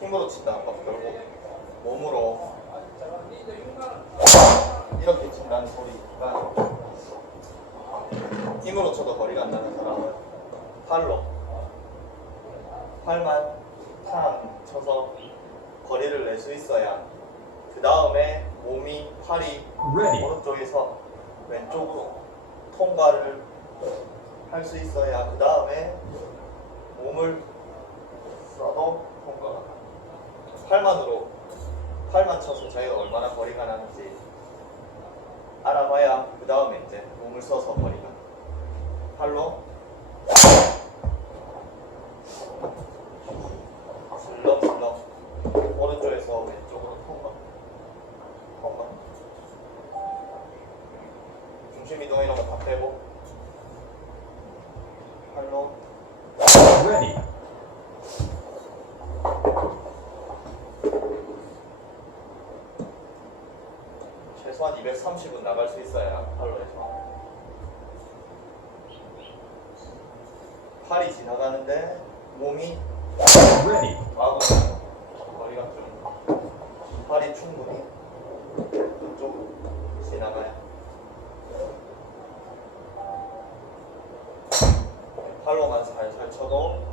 힘으로 친다는 거 결국 몸으로 이렇게 친다는 소리니까 힘으로 쳐도 거리가 안 나는 사람은 팔로 팔만 탕 쳐서 거리를 낼 수 있어야 그 다음에 몸이 팔이 Ready. 오른쪽에서 왼쪽으로 통과를 할 수 있어야 그 다음에 몸을 써도 팔만으로 팔만 쳐서 자기가 얼마나 거리가 나는지 알아봐야 그 다음에 이제 몸을 써서 거리가. 팔로? 슬렁슬렁 오른쪽에서 왼쪽으로 통과. 통과. 중심 이동 이런 거다 빼고 팔로 Ready. 최소한 230은 나갈 수 있어야 팔로 해서 팔이 지나가는데 몸이. 마구 거리가 좀 팔이 충분히 그쪽 지나가야 팔로만 살살 쳐도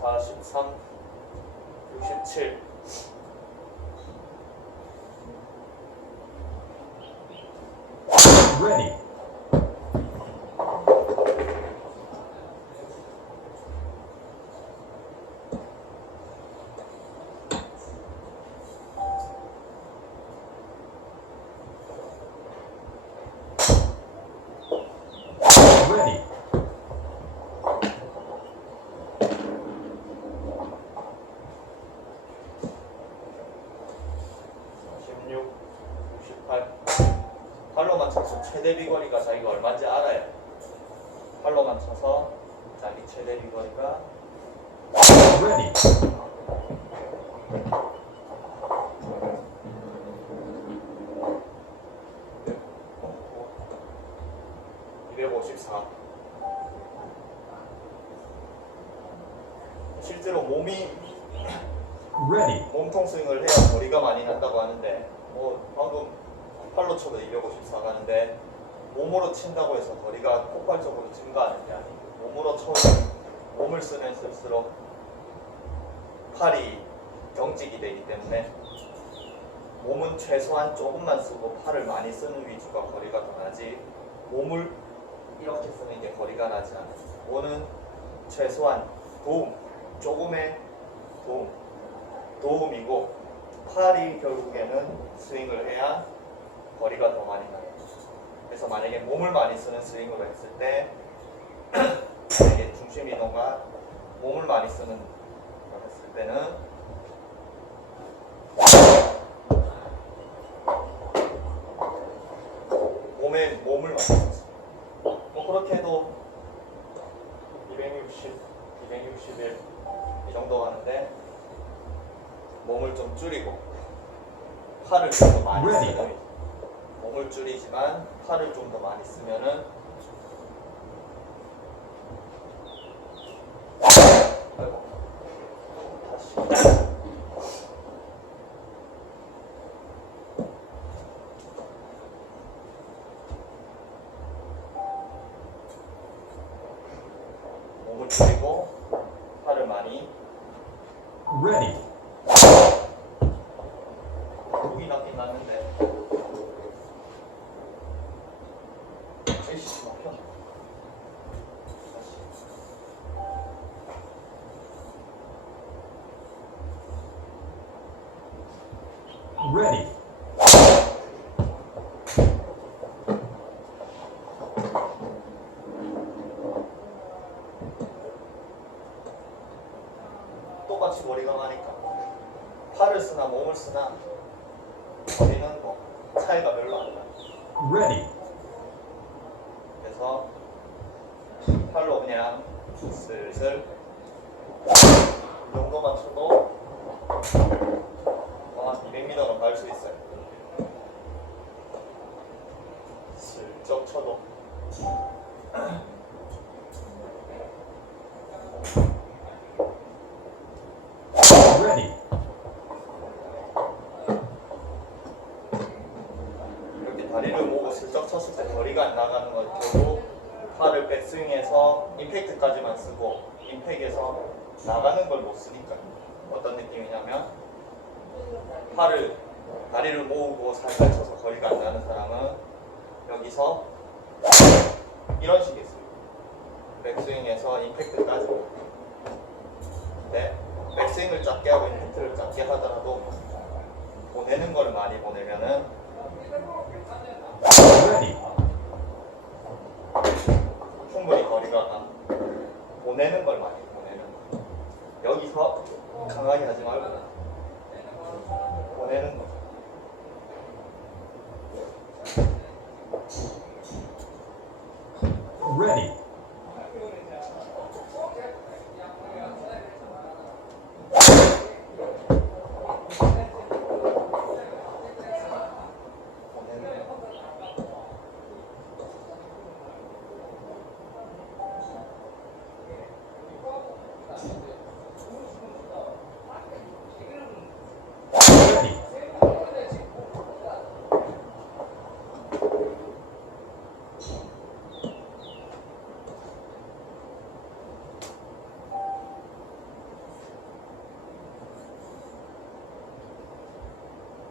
43, 67. Ready. 최대 비거리가 자기가 얼마인지 알아야 돼. 팔로만 쳐서 자기 최대 비거리가 Ready. 254. 실제로 몸이 Ready. 몸통 스윙을 해야 거리가 많이 난다고 하는데 뭐 방금 팔로 쳐도 254 가는데 몸으로 친다고 해서 거리가 폭발적으로 증가하는 게 아니고 몸으로 쳐 몸을 쓰면 쓸수록 팔이 경직이 되기 때문에 몸은 최소한 조금만 쓰고 팔을 많이 쓰는 위주가 거리가 더 나지 몸을 이렇게 쓰는 게 거리가 나지 않아요. 몸은 최소한 도움, 조금의 도움, 도움이고 팔이 결국에는 스윙을 해야 거리가 더 많이 나요. 그래서 만약에 몸을 많이 쓰는 스윙으로 했을 때 만약에 중심 이동과 몸을 많이 쓰는 걸 했을 때는 몸에 몸을 많이 썼어요. 뭐 그렇게 해도 260, 261 이 정도 하는데 몸을 좀 줄이고 팔을 좀더 많이. 쓰면 몸을 줄이지만 팔을 좀 더 많이 쓰면은 아이고 다시 몸을 줄이고 팔을 많이 Ready. 목이 나긴 났는데 제시 막혀 다시 Ready. 똑같이 머리가 가니까 팔을 쓰나 몸을 쓰나 거리는 뭐 차이가 별로 안 나. ready, 그래서 팔로 그냥 슬슬 이 정도만 쳐도 한 200m는 갈 수 있어요. 슬쩍 쳐도 ready, 이렇게 다리를 모으고 슬쩍 쳤을 때 거리가 안 나가는 건 결국 팔을 백스윙해서 임팩트까지만 쓰고 임팩에서 나가는 걸 못 쓰니까 어떤 느낌이냐면 팔을 다리를 모으고 살살 쳐서 거리가 안 나는 사람은 여기서 이런 식이 있어요. 백스윙에서 임팩트까지. 네, 백스윙을 작게 하고 임팩트를 작게 하더라도 보내는 걸 많이 보내면은 ready, 충분히 거리가 가. 보내는 걸 많이 보내는 거. 여기서 강하게 하지 말고 보내는 거.